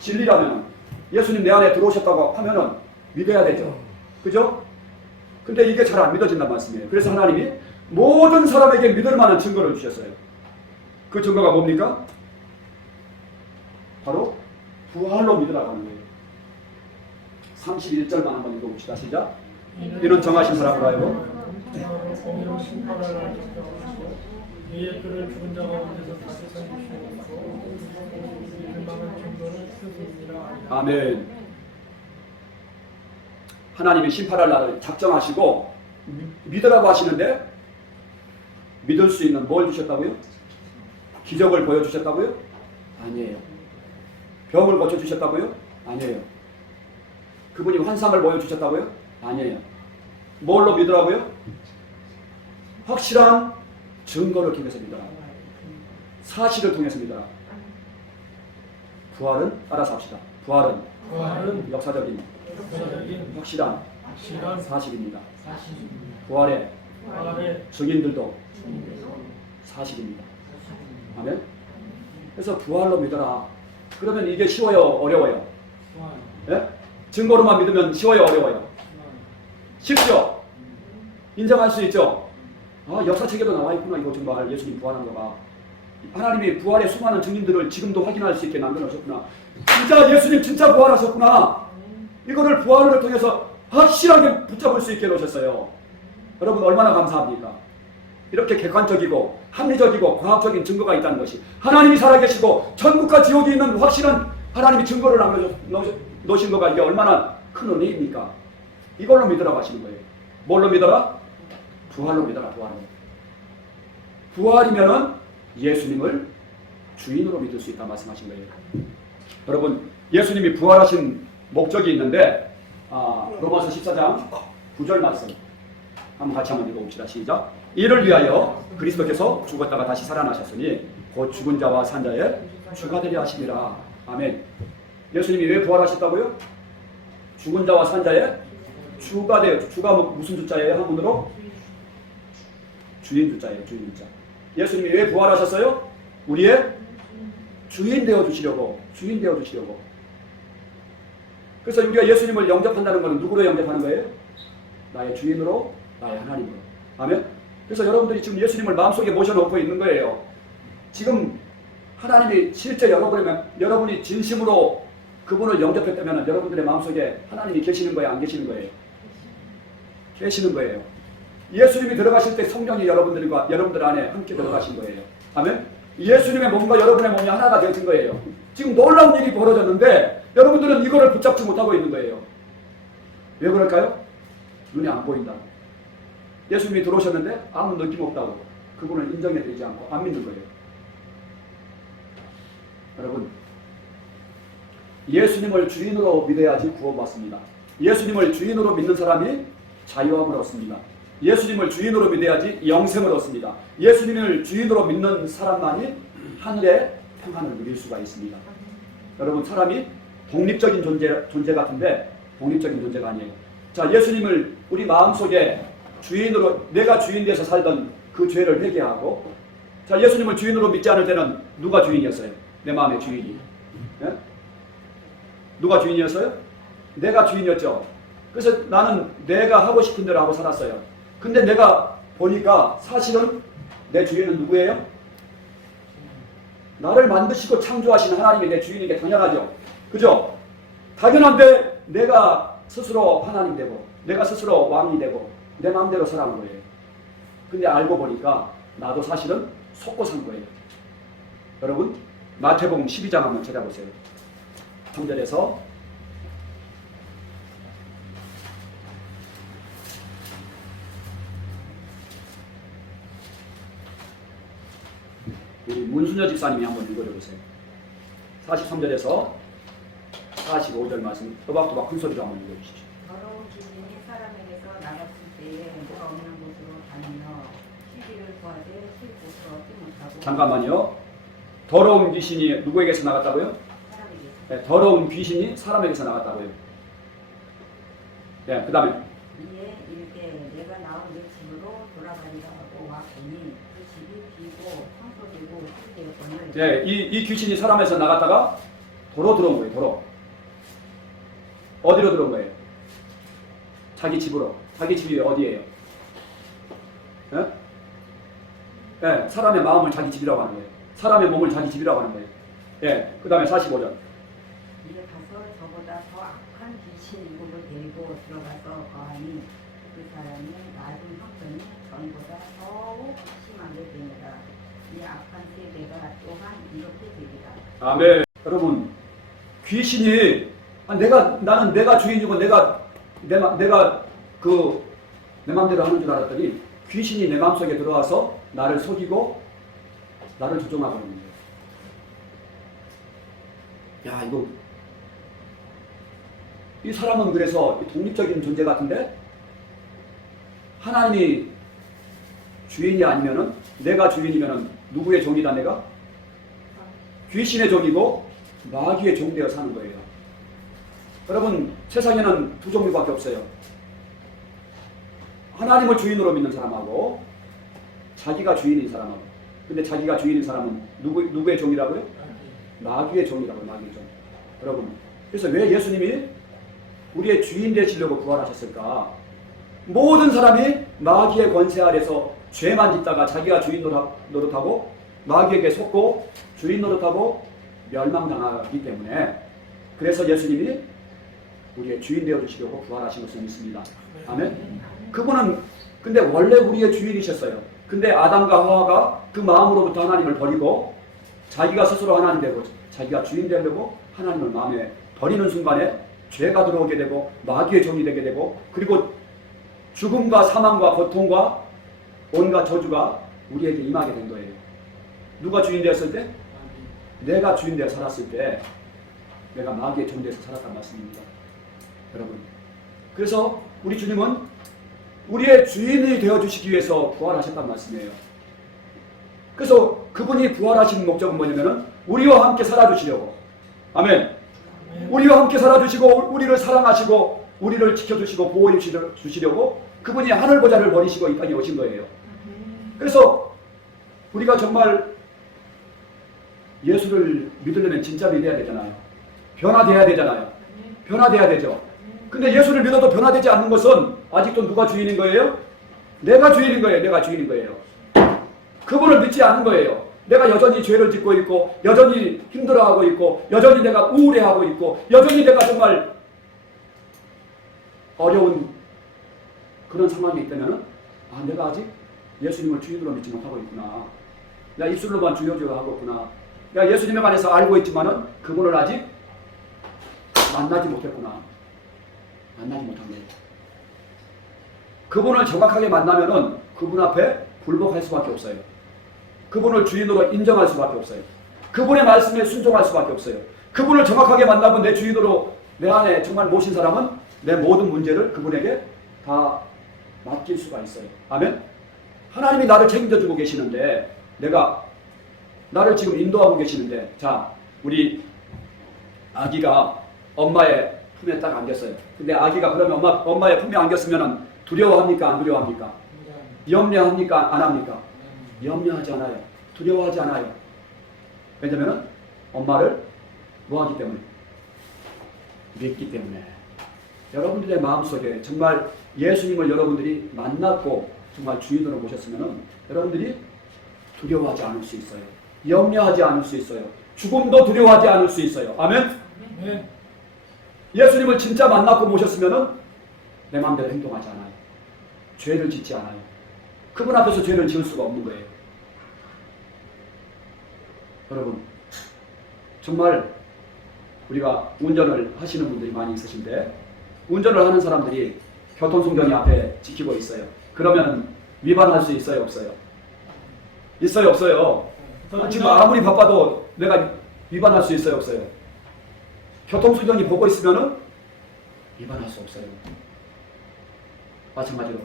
진리라면 예수님 내 안에 들어오셨다고 하면은 믿어야 되죠. 그죠? 근데 이게 잘 안 믿어진단 말씀이에요. 그래서 하나님이 모든 사람에게 믿을 만한 증거를 주셨어요. 그 증거가 뭡니까? 바로 부활로 믿으라고 하는 거예요. 31절만 한번 읽어봅시다. 시작. 이런 정하신 사람으로 하여금 이에 그를 죽은 자 가운데서 다시 살리시옵소서. 그만한 증거는 스스로니라. 아멘. 하나님이 심판할 날을 작정하시고 믿으라고 하시는데 믿을 수 있는 뭘 주셨다고요? 기적을 보여주셨다고요? 아니에요. 병을 고쳐주셨다고요? 아니에요. 그분이 환상을 보여주셨다고요? 아니에요. 뭘로 믿으라고요? 확실한 증거를 통해서 믿어라. 사실을 통해서 믿어라. 부활은 따라서 합시다. 부활은 역사적인 확실한 사실입니다. 부활의 증인들도 사실입니다. 아멘. 그래서 부활로 믿어라. 그러면 이게 쉬워요, 어려워요? 예? 증거로만 믿으면 쉬워요, 어려워요? 쉽죠? 인정할 수 있죠? 아, 역사책에도 나와 있구나. 이거 정말 예수님 부활한 거가. 하나님이 부활의 수많은 증인들을 지금도 확인할 수 있게 남겨놓으셨구나. 진짜 예수님 진짜 부활하셨구나. 이거를 부활을 통해서 확실하게 붙잡을 수 있게 놓으셨어요. 여러분 얼마나 감사합니까? 이렇게 객관적이고 합리적이고 과학적인 증거가 있다는 것이, 하나님이 살아계시고 천국과 지옥이 있는 확실한 하나님이 증거를 남겨놓으신 거가 이게 얼마나 큰 은혜입니까? 이걸로 믿으라고 하시는 거예요. 뭘로 믿어라? 부활로 믿어라. 부활이면은 예수님을 주인으로 믿을 수 있다 말씀하신 거예요. 여러분 예수님이 부활하신 목적이 있는데 로마서 14장 9절 말씀 한번 같이 한번 읽어봅시다. 시작. 이를 위하여 그리스도께서 죽었다가 다시 살아나셨으니 곧 죽은 자와 산 자의 주가 되려 하심이라. 아멘. 예수님이 왜 부활하셨다고요? 죽은 자와 산 자의 주가 되어. 주가 무슨 주자예요? 한문으로? 주인 주자예요. 주인 주자. 예수님이 왜 부활하셨어요? 우리의 주인 되어주시려고. 그래서 우리가 예수님을 영접한다는 것은 누구로 영접하는 거예요? 나의 주인으로, 나의 하나님으로. 아멘? 그래서 여러분들이 지금 예수님을 마음속에 모셔놓고 있는 거예요. 지금 하나님이 실제 여러분이 진심으로 그분을 영접했다면 여러분들의 마음속에 하나님이 계시는 거예요? 안 계시는 거예요? 계시는 거예요. 예수님이 들어가실 때 성령이 여러분들 안에 함께 들어가신 거예요. 아멘. 예수님의 몸과 여러분의 몸이 하나가 되어진 거예요. 지금 놀라운 일이 벌어졌는데 여러분들은 이거를 붙잡지 못하고 있는 거예요. 왜 그럴까요? 눈이 안 보인다. 예수님이 들어오셨는데 아무 느낌 없다고 그분을 인정해드리지 않고 안 믿는 거예요. 여러분, 예수님을 주인으로 믿어야지 구원받습니다. 예수님을 주인으로 믿는 사람이 자유함을 얻습니다. 예수님을 주인으로 믿어야지 영생을 얻습니다. 예수님을 주인으로 믿는 사람만이 하늘의 평안을 누릴 수가 있습니다. 여러분, 사람이 독립적인 존재 같은데 독립적인 존재가 아니에요. 자, 예수님을 우리 마음속에 주인으로, 내가 주인 돼서 살던 그 죄를 회개하고, 자, 예수님을 주인으로 믿지 않을 때는 누가 주인이었어요? 내 마음의 주인이. 예? 누가 주인이었어요? 내가 주인이었죠. 그래서 나는 내가 하고 싶은 대로 하고 살았어요. 근데 내가 보니까 사실은 내 주인은 누구예요? 나를 만드시고 창조하신 하나님이 내 주인인 게 당연하죠. 그죠? 당연한데 내가 스스로 하나님 되고 내가 스스로 왕이 되고 내 마음대로 살아온 거예요. 근데 알고 보니까 나도 사실은 속고 산 거예요. 여러분, 마태복음 12장 한번 찾아보세요. 3절에서 우리 문순여 집사님이 한번 읽어주세요. 43절에서 45절 말씀 또박또박 큰 소리로 한번 읽어주시죠. 더러운 귀신이 사람에게서 나갔을 때에 뭐가 없는 곳으로 다니며 시비를 구하되 쉴 곳을 얻지 못하고. 잠깐만요. 더러운 귀신이 누구에게서 나갔다고요? 사람에게서. 네, 더러운 귀신이 사람에게서 나갔다고요. 네, 그 다음에 이에 이르되 내가 나온 내 집으로 돌아가리라 하고 왔더니 그 집이 비고 청소되고 흙되었거늘. 네, 이 귀신이 사람에서 나갔다가 도로 들어온 거예요. 도로. 어디로 들어온 거예요? 자기 집으로. 자기 집이 어디예요? 네? 네, 사람의 마음을 자기 집이라고 하는 거예요. 사람의 몸을 자기 집이라고 하는 거예요. 네, 그 다음에 45절. 이에 가서 저보다 더 악한 귀신 일곱을 데리고 들어가서 거하니 그 사람이 낮은 형편이 전보다 더욱 심하게 되니라. 이 악한 세대가 또한 이렇게 되리라. 아멘. 여러분, 귀신이 나는 내가 주인이고 내가 내 마음대로 하는 줄 알았더니 귀신이 내 마음속에 들어와서 나를 속이고 나를 조종하고 있는 거예요. 야, 이거 이 사람은 그래서 독립적인 존재 같은데 하나님이 주인이 아니면은 내가 주인이면은 누구의 종이다 내가? 귀신의 종이고 마귀의 종되어 사는 거예요. 여러분, 세상에는 두 종류밖에 없어요. 하나님을 주인으로 믿는 사람하고 자기가 주인인 사람하고. 근데 자기가 주인인 사람은 누구의 종이라고요? 마귀의 종이라고요. 마귀의 종. 여러분, 그래서 왜 예수님이 우리의 주인 되시려고 부활하셨을까? 모든 사람이 마귀의 권세 아래서 죄만 짓다가 자기가 주인 노릇하고 마귀에게 속고 주인 노릇하고 멸망당하기 때문에, 그래서 예수님이 우리의 주인 되어주시려고 부활하신 것을 믿습니다. 아멘. 그분은 근데 원래 우리의 주인이셨어요. 근데 아담과 하와가 그 마음으로부터 하나님을 버리고 자기가 스스로 하나님 되고 자기가 주인 되려고 하나님을 마음에 버리는 순간에 죄가 들어오게 되고 마귀의 종이 되게 되고, 그리고 죽음과 사망과 고통과 온갖 저주가 우리에게 임하게 된 거예요. 누가 주인 되었을 때? 내가 주인 되어 살았을 때 내가 마귀의 종 되어서 살았단 말씀입니다. 여러분, 그래서 우리 주님은 우리의 주인이 되어주시기 위해서 부활하셨단 말씀이에요. 그래서 그분이 부활하신 목적은 뭐냐면은 우리와 함께 살아주시려고. 아멘. 우리와 함께 살아주시고 우리를 사랑하시고 우리를 지켜주시고 보호해 주시려고 그분이 하늘보좌를 버리시고 이 땅에 오신 거예요. 그래서 우리가 정말 예수를 믿으려면 진짜 믿어야 되잖아요. 변화돼야 되잖아요. 변화돼야 되죠. 근데 예수를 믿어도 변화되지 않는 것은 아직도 누가 주인인 거예요? 내가 주인인 거예요. 내가 주인인 거예요. 그분을 믿지 않는 거예요. 내가 여전히 죄를 짓고 있고 여전히 힘들어하고 있고 여전히 내가 우울해하고 있고 여전히 내가 정말 어려운 그런 상황이 있다면 내가 아직 예수님을 주인으로 믿지 못하고 있구나. 내가 입술로만 주여 주여 하고 있구나. 내가 예수님에 관해서 알고 있지만은 그분을 아직 만나지 못했구나. 만나지 못한 거예요. 그분을 정확하게 만나면은 그분 앞에 굴복할 수밖에 없어요. 그분을 주인으로 인정할 수밖에 없어요. 그분의 말씀에 순종할 수밖에 없어요. 그분을 정확하게 만나면 내 주인으로 내 안에 정말 모신 사람은 내 모든 문제를 그분에게 다 맡길 수가 있어요. 아멘? 하나님이 나를 책임져주고 계시는데 내가 나를 지금 인도하고 계시는데 자 우리 아기가 엄마의 품에 딱 안겼어요. 근데 아기가 그러면 엄마의 품에 안겼으면 두려워합니까? 안 두려워합니까? 염려합니까? 안 합니까? 염려하지 않아요. 두려워하지 않아요. 왜냐면 엄마를 뭐하기 때문에? 믿기 때문에. 여러분들의 마음속에 정말 예수님을 여러분들이 만났고 정말 주인으로 모셨으면 여러분들이 두려워하지 않을 수 있어요. 염려하지 않을 수 있어요. 죽음도 두려워하지 않을 수 있어요. 아멘? 네. 예수님을 진짜 만났고 모셨으면 내 마음대로 행동하지 않아요. 죄를 짓지 않아요. 그분 앞에서 죄를 지을 수가 없는 거예요. 여러분 정말 우리가 운전을 하시는 분들이 많이 있으신데 운전을 하는 사람들이 교통순경이 앞에 지키고 있어요. 그러면 위반할 수 있어요? 없어요? 있어요? 없어요? 지금 아무리 바빠도 내가 위반할 수 있어요? 없어요? 교통순경이 보고 있으면 위반할 수 없어요. 마찬가지로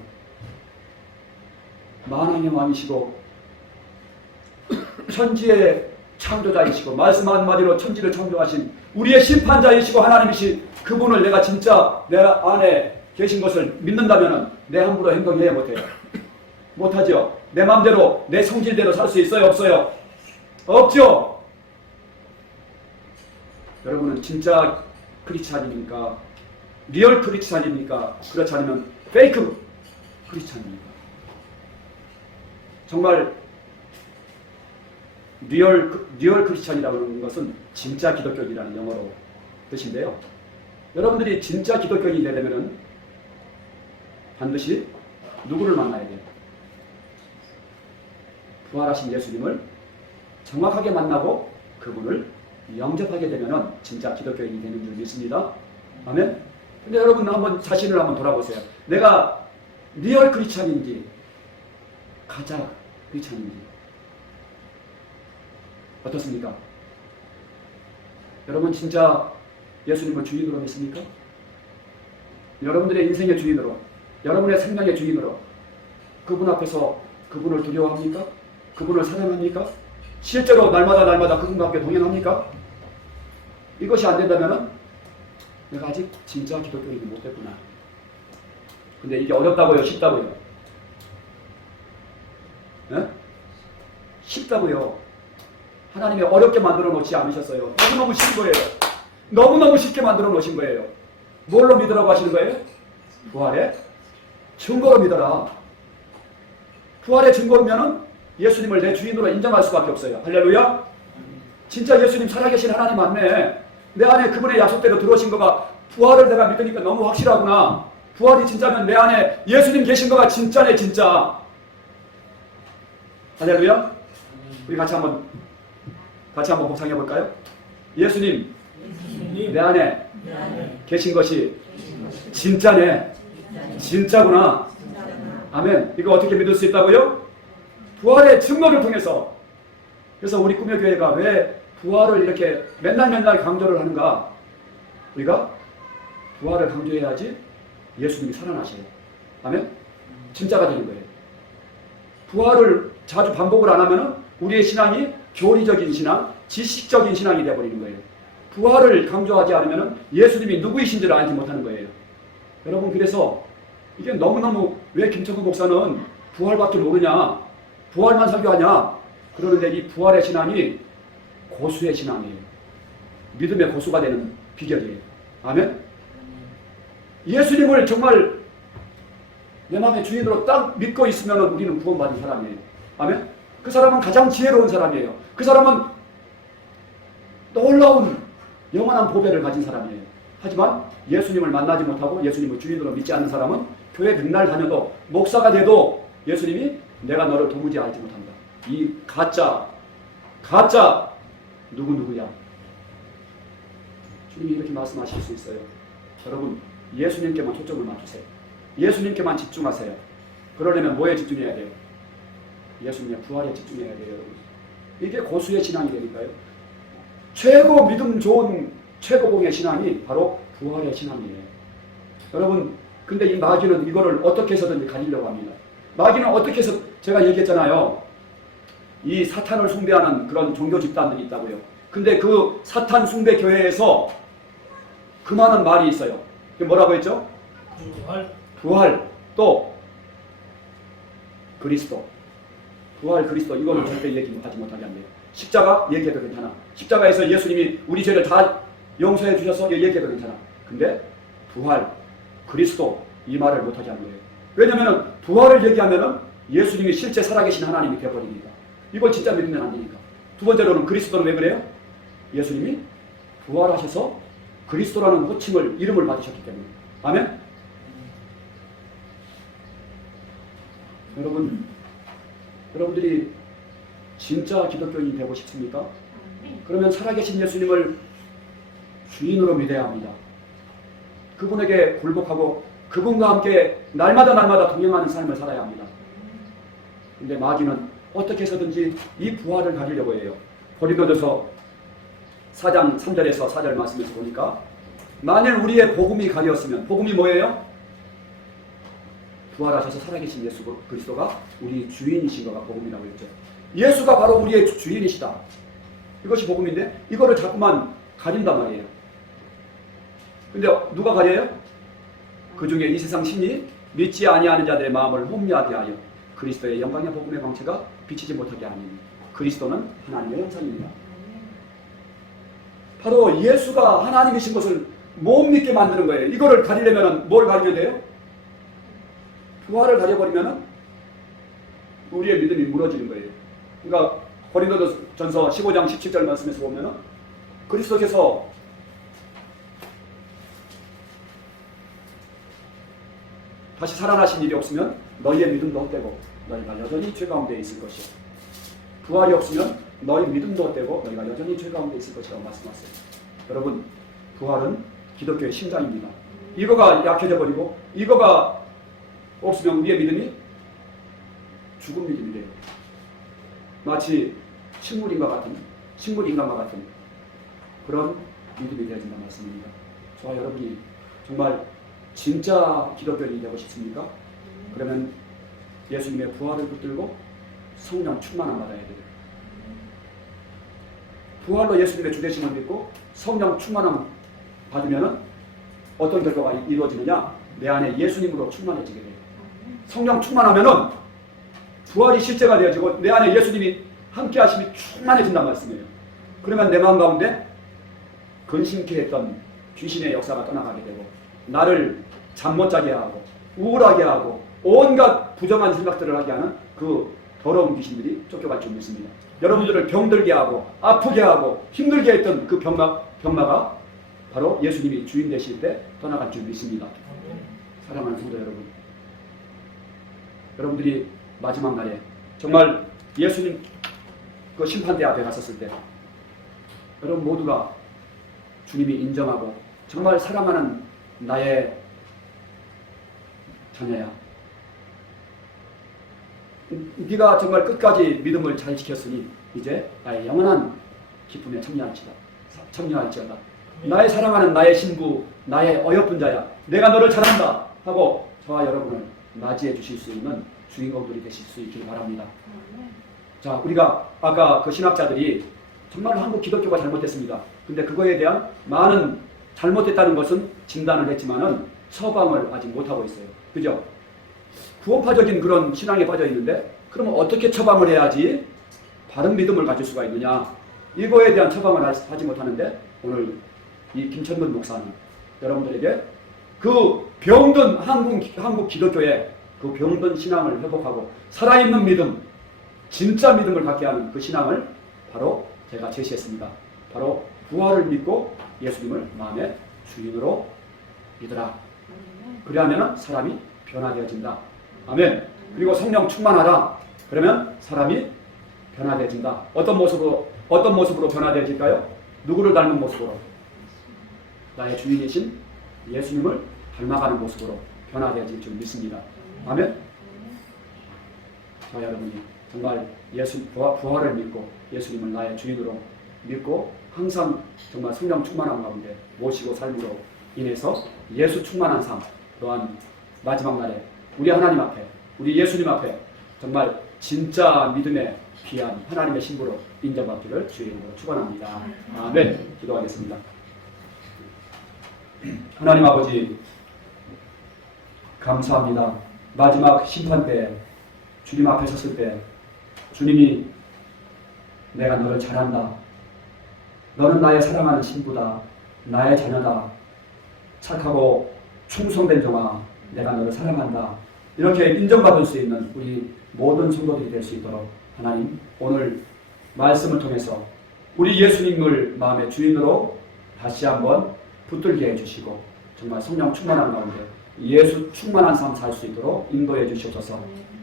만왕의 왕이시고 천지의 창조자이시고 말씀 한마디로 천지를 창조하신 우리의 심판자이시고 하나님이신 그분을 내가 진짜 내 안에 계신 것을 믿는다면 내 함부로 행동해야 못해요. 못하죠. 내 마음대로 내 성질대로 살 수 있어요? 없어요? 없죠. 여러분은 진짜 크리스찬입니까? 리얼 크리스찬입니까? 그렇지 않으면 페이크 크리스찬입니까? 정말 리얼 크리스찬이라고 하는 것은 진짜 기독교인이라는 영어로 뜻인데요. 여러분들이 진짜 기독교인이 되려면 반드시 누구를 만나야 돼요? 부활하신 예수님을 정확하게 만나고 그분을 영접하게 되면 진짜 기독교인이 되는 줄 믿습니다. 아멘? 근데 여러분 한번 자신을 한번 돌아보세요. 내가 리얼 크리스찬인지 가짜 크리스찬인지 어떻습니까? 여러분 진짜 예수님을 주인으로 믿습니까? 여러분들의 인생의 주인으로, 여러분의 생명의 주인으로 그분 앞에서 그분을 두려워합니까? 그분을 사랑합니까? 실제로 날마다 그분과 함께 동행합니까? 이것이 안 된다면 내가 아직 진짜 기독교인이 못 됐구나. 근데 이게 어렵다고요? 쉽다고요? 네? 쉽다고요. 하나님이 어렵게 만들어 놓지 않으셨어요. 너무너무 쉬운 거예요. 너무너무 쉽게 만들어 놓으신 거예요. 뭘로 믿으라고 하시는 거예요? 부활의 증거로 믿어라. 부활의 증거로면은 예수님을 내 주인으로 인정할 수밖에 없어요. 할렐루야. 진짜 예수님 살아계신 하나님 맞네. 내 안에 그분의 약속대로 들어오신 거가 부활을 내가 믿으니까 너무 확실하구나. 부활이 진짜면 내 안에 예수님 계신 거가 진짜네 진짜. 할렐루야. 우리 같이 한번 묵상해 볼까요? 예수님 내 안에 계신 것이 진짜네. 진짜구나. 아멘. 이거 어떻게 믿을 수 있다고요? 부활의 증거를 통해서. 그래서 우리 꿈의 교회가 왜 부활을 이렇게 맨날 강조를 하는가? 우리가 부활을 강조해야지 예수님이 살아나셔요. 아멘? 진짜가 되는 거예요. 부활을 자주 반복을 안 하면 우리의 신앙이 교리적인 신앙, 지식적인 신앙이 되어버리는 거예요. 부활을 강조하지 않으면 예수님이 누구이신지를 알지 못하는 거예요. 여러분 그래서 이게 너무너무 왜 김천국 목사는 부활밖에 모르냐, 부활만 설교하냐 그러는데 이 부활의 신앙이 고수의 신앙이에요. 믿음의 고수가 되는 비결이에요. 아멘? 예수님을 정말 내 마음의 주인으로 딱 믿고 있으면 우리는 구원받은 사람이에요. 아멘? 그 사람은 가장 지혜로운 사람이에요. 그 사람은 놀라운 영원한 보배를 가진 사람이에요. 하지만 예수님을 만나지 못하고 예수님을 주인으로 믿지 않는 사람은 교회 백날 다녀도 목사가 돼도 예수님이 내가 너를 도무지 알지 못한다. 이 가짜 누구야? 주님이 이렇게 말씀하실 수 있어요. 여러분, 예수님께만 초점을 맞추세요. 예수님께만 집중하세요. 그러려면 뭐에 집중해야 돼요? 예수님의 부활에 집중해야 돼요, 여러분. 이게 고수의 신앙이 되니까요. 최고 믿음 좋은 최고봉의 신앙이 바로 부활의 신앙이에요. 여러분, 근데 이 마귀는 이거를 어떻게 해서든지 가리려고 합니다. 마귀는 어떻게 해서, 제가 얘기했잖아요. 이 사탄을 숭배하는 그런 종교 집단들이 있다고요. 근데 그 사탄 숭배 교회에서 그 많은 말이 있어요. 그게 뭐라고 했죠? 부활, 또 그리스도. 부활 그리스도, 이거는 절대 얘기하지 못하게 한대요. 십자가 얘기해도 괜찮아. 십자가에서 예수님이 우리 죄를 다 용서해 주셔서 얘기해도 괜찮아. 근데 부활 그리스도, 이 말을 못하게 하는 거예요. 왜냐하면 부활을 얘기하면 예수님이 실제 살아계신 하나님이 되어버리니까. 이걸 진짜 믿으면 안 되니까. 두 번째로는 그리스도는 왜 그래요? 예수님이 부활하셔서 그리스도라는 호칭을, 이름을 받으셨기 때문에. 아멘? 여러분들이 진짜 기독교인이 되고 싶습니까? 그러면 살아계신 예수님을 주인으로 믿어야 합니다. 그분에게 굴복하고 그분과 함께 날마다 동행하는 삶을 살아야 합니다. 근데 마귀는 어떻게 해서든지 이 부활을 가지려고 해요. 고린도전서 4장 3절에서 4절 말씀에서 보니까, 만일 우리의 복음이 가리었으면, 복음이 뭐예요? 부활하셔서 살아계신 예수 그리스도가 우리 주인이신 거가 복음이라고 했죠. 예수가 바로 우리의 주인이시다. 이것이 복음인데 이거를 자꾸만 가린단 말이에요. 근데 누가 가려요? 그 중에 이 세상 신이 믿지 아니하는 자들의 마음을 혼미하게 하여 그리스도의 영광의 복음의 광채가 비치지 못하게 하니, 그리스도는 하나님의 형상입니다. 바로 예수가 하나님이신 것을 못 믿게 만드는 거예요. 이거를 가리려면 뭘 가리면 돼요? 부활을 가려버리면 우리의 믿음이 무너지는 거예요. 그러니까 고린도전서 15장 17절 말씀에서 보면 그리스도께서 다시 살아나신 일이 없으면 너희의 믿음도 헛되고 너희가 여전히 죄 가운데 있을 것이요. 부활이 없으면 너희 믿음도 헛되고 너희가 여전히 죄 가운데 있을 것이라고 말씀하세요. 여러분, 부활은 기독교의 심장입니다. 이거가 약해져 버리고 이거가 없으면 우리의 믿음이 죽은 믿음이 돼요. 마치 식물인간과 같은 그런 믿음이 되어진다는 말씀입니다. 저와 여러분이 정말 진짜 기독교인이 되고 싶습니까? 그러면 예수님의 부활을 붙들고 성령 충만함 받아야 돼요. 부활로 예수님의 주되심을 믿고 성령 충만함 받으면 어떤 결과가 이루어지느냐? 내 안에 예수님으로 충만해지게 돼요. 성령 충만하면은 부활이 실제가 되어지고 내 안에 예수님이 함께 하심이 충만해진단 말씀이에요. 그러면 내 마음 가운데 근심케 했던 귀신의 역사가 떠나가게 되고 나를 잠 못 자게 하고 우울하게 하고 온갖 부정한 생각들을 하게 하는 그 더러운 귀신들이 쫓겨갈 줄 믿습니다. 여러분들을 병들게 하고 아프게 하고 힘들게 했던 그 병마가 바로 예수님이 주인 되실 때 떠나갈 줄 믿습니다. 사랑하는 성도 여러분, 여러분들이 마지막 날에 정말 예수님 그 심판대 앞에 갔었을 때 여러분 모두가 주님이 인정하고 정말 사랑하는 나의 자녀야, 네가 정말 끝까지 믿음을 잘 지켰으니 이제 나의 영원한 기쁨에 참여할지어다. 나의 사랑하는 나의 신부, 나의 어여쁜 자야, 내가 너를 잘한다 하고 저와 여러분을 맞이해 주실 수 있는 주인공들이 되실 수 있길 바랍니다. 자, 우리가 아까 그 신학자들이 정말 한국 기독교가 잘못됐습니다. 근데 그거에 대한 많은 잘못됐다는 것은 진단을 했지만은 처방을 아직 못하고 있어요. 그죠? 구원파적인 그런 신앙에 빠져 있는데 그러면 어떻게 처방을 해야지 바른 믿음을 가질 수가 있느냐? 이거에 대한 처방을 하지 못하는데 오늘 이 김천근 목사는 여러분들에게 그 병든 한국 기독교의 그 병든 신앙을 회복하고 살아있는 믿음, 진짜 믿음을 갖게 하는 그 신앙을 바로 제가 제시했습니다. 바로 부활을 믿고 예수님을 마음의 주인으로 믿으라. 그리하면 사람이 변화되어진다. 아멘. 그리고 성령 충만하라. 그러면 사람이 변화되어진다. 어떤 모습으로 변화되어질까요? 누구를 닮은 모습으로? 나의 주인이신 예수님을 닮아가는 모습으로 변화되어질 줄 믿습니다. 아멘. 저 여러분이 정말 예수 부활을 믿고 예수님을 나의 주인으로 믿고 항상 정말 성령 충만한 가운데 모시고 삶으로 인해서 예수 충만한 삶, 또한 마지막 날에 우리 하나님 앞에, 우리 예수님 앞에 정말 진짜 믿음의 귀한 하나님의 신부로 인정받기를 주의 이름으로 축원합니다. 아멘. 기도하겠습니다. 하나님 아버지 감사합니다. 마지막 심판 때 주님 앞에 섰을 때 주님이 내가 너를 잘한다. 너는 나의 사랑하는 신부다. 나의 자녀다. 착하고 충성된 종아, 내가 너를 사랑한다. 이렇게 인정받을 수 있는 우리 모든 성도들이 될 수 있도록 하나님 오늘 말씀을 통해서 우리 예수님을 마음의 주인으로 다시 한번 붙들게 해주시고 정말 성령 충만한 가운데 예수 충만한 삶 살 수 있도록 인도해 주시옵소서.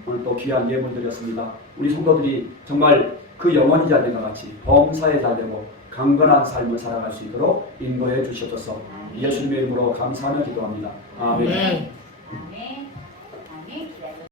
오늘 또 귀한 예물 드렸습니다. 우리 성도들이 정말 그 영원히 잘 된것 같이 범사에 잘 되고 강건한 삶을 살아갈 수 있도록 인도해 주시옵소서. 예수님의 이름으로 감사하며 기도합니다. 아멘. 아멘.